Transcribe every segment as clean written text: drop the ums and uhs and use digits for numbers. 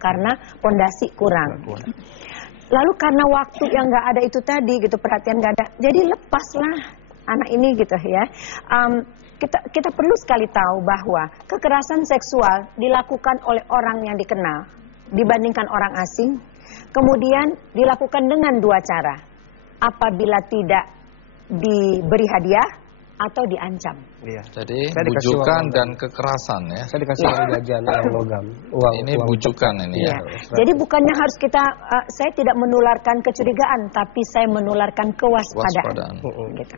karena pondasi kurang. Lalu karena waktu yang nggak ada itu tadi gitu, perhatian nggak ada, jadi lepaslah anak ini gitu ya. Kita perlu sekali tahu bahwa kekerasan seksual dilakukan oleh orang yang dikenal dibandingkan orang asing. Kemudian dilakukan dengan dua cara. Apabila tidak diberi hadiah atau diancam. Iya. Jadi bujukan dan kekerasan ya. Saya dikasih uang jajan yang logam. Ini bujukan ini ya. Jadi bukannya harus kita, saya tidak menularkan kecurigaan, tapi saya menularkan kewaspadaan. Gitu.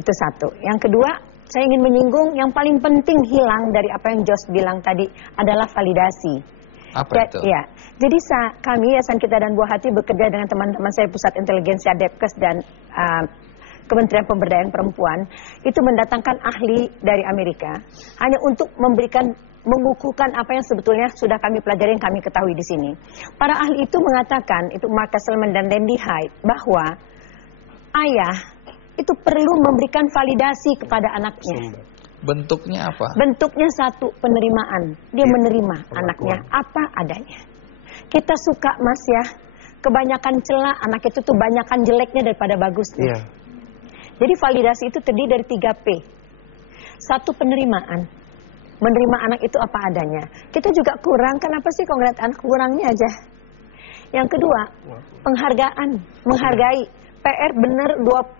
Itu satu. Yang kedua, saya ingin menyinggung yang paling penting hilang dari apa yang Jos bilang tadi adalah validasi. Apa itu? Ya, jadi kami Yayasan Kita dan Buah Hati bekerja dengan teman-teman saya Pusat Inteligensia Depkes dan Kementerian Pemberdayaan Perempuan itu mendatangkan ahli dari Amerika hanya untuk mengukuhkan apa yang sebetulnya sudah kami pelajari, yang kami ketahui di sini. Para ahli itu mengatakan, itu Mark Kesselman dan Dandy Hyde, bahwa ayah itu perlu memberikan validasi kepada anaknya. Bentuknya apa? Bentuknya satu, penerimaan. Dia menerima anaknya apa adanya. Kita suka Mas ya, kebanyakan celah anak itu tuh banyakan jeleknya daripada bagusnya. Jadi validasi itu terdiri dari 3P. Satu, penerimaan. Menerima anak itu apa adanya. Kita juga kurang, kenapa sih kalau ngeliat anak kurangnya aja. Yang kedua, penghargaan. Menghargai. PR bener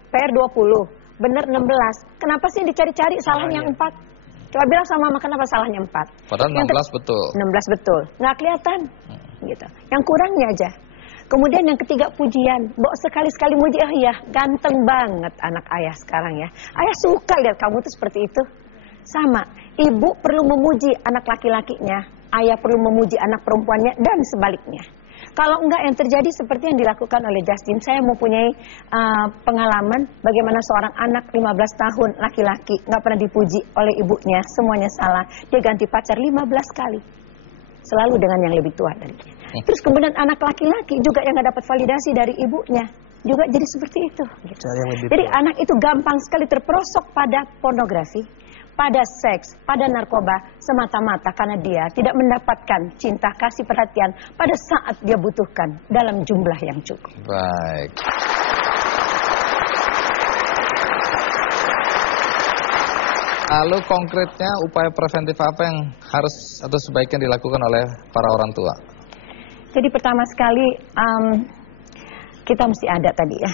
PR 20, bener 16. Kenapa sih dicari-cari salahnya 4? Coba bilang sama mama kenapa salahnya 4. Padahal 16 betul. 16 betul. Nggak kelihatan. Gitu. Yang kurangnya aja. Kemudian yang ketiga, pujian. Mbok sekali-sekali muji, ya ganteng banget anak ayah sekarang ya. Ayah suka lihat kamu tuh seperti itu. Sama, ibu perlu memuji anak laki-lakinya, ayah perlu memuji anak perempuannya, dan sebaliknya. Kalau enggak, yang terjadi seperti yang dilakukan oleh Justin. Saya mempunyai pengalaman bagaimana seorang anak 15 tahun laki-laki nggak pernah dipuji oleh ibunya, semuanya salah. Dia ganti pacar 15 kali, selalu dengan yang lebih tua darinya. Terus kemudian anak laki-laki juga yang nggak dapat validasi dari ibunya, juga jadi seperti itu. Gitu. Jadi anak itu gampang sekali terperosok pada pornografi, pada seks, pada narkoba, semata-mata karena dia tidak mendapatkan cinta, kasih, perhatian pada saat dia butuhkan dalam jumlah yang cukup. Baik. Lalu konkretnya upaya preventif apa yang harus atau sebaiknya dilakukan oleh para orang tua? Jadi pertama sekali kita mesti ada tadi ya.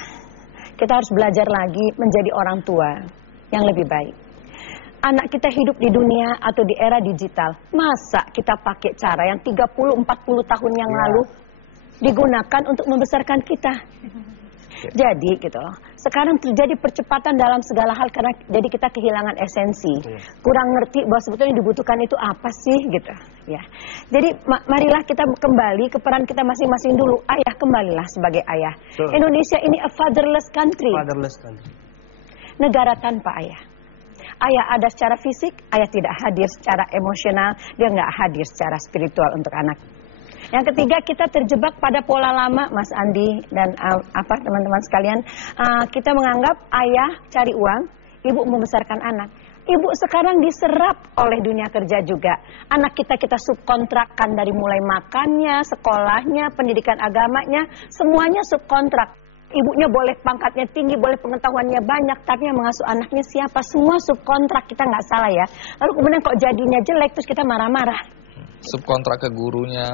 Kita harus belajar lagi menjadi orang tua yang lebih baik. Anak kita hidup di dunia atau di era digital, masa kita pakai cara yang 30-40 tahun yang lalu digunakan untuk membesarkan kita. Jadi gitu loh, sekarang terjadi percepatan dalam segala hal karena jadi kita kehilangan esensi, kurang ngerti bahwa sebetulnya yang dibutuhkan itu apa sih gitu ya. Jadi marilah kita kembali ke peran kita masing-masing dulu. Ayah, kembalilah sebagai ayah. Indonesia ini a fatherless country. Negara tanpa ayah. Ayah ada secara fisik, ayah tidak hadir secara emosional, dia nggak hadir secara spiritual untuk anak. Yang ketiga, kita terjebak pada pola lama, Mas Andi dan teman-teman sekalian. Kita menganggap ayah cari uang, ibu membesarkan anak. Ibu sekarang diserap oleh dunia kerja juga. Anak kita subkontrakkan dari mulai makannya, sekolahnya, pendidikan agamanya, semuanya subkontrak. Ibunya boleh pangkatnya tinggi, boleh pengetahuannya banyak, tapi yang mengasuh anaknya siapa? Semua subkontrak, kita nggak salah ya. Lalu kemudian kok jadinya jelek, terus kita marah-marah. Subkontrak ke gurunya.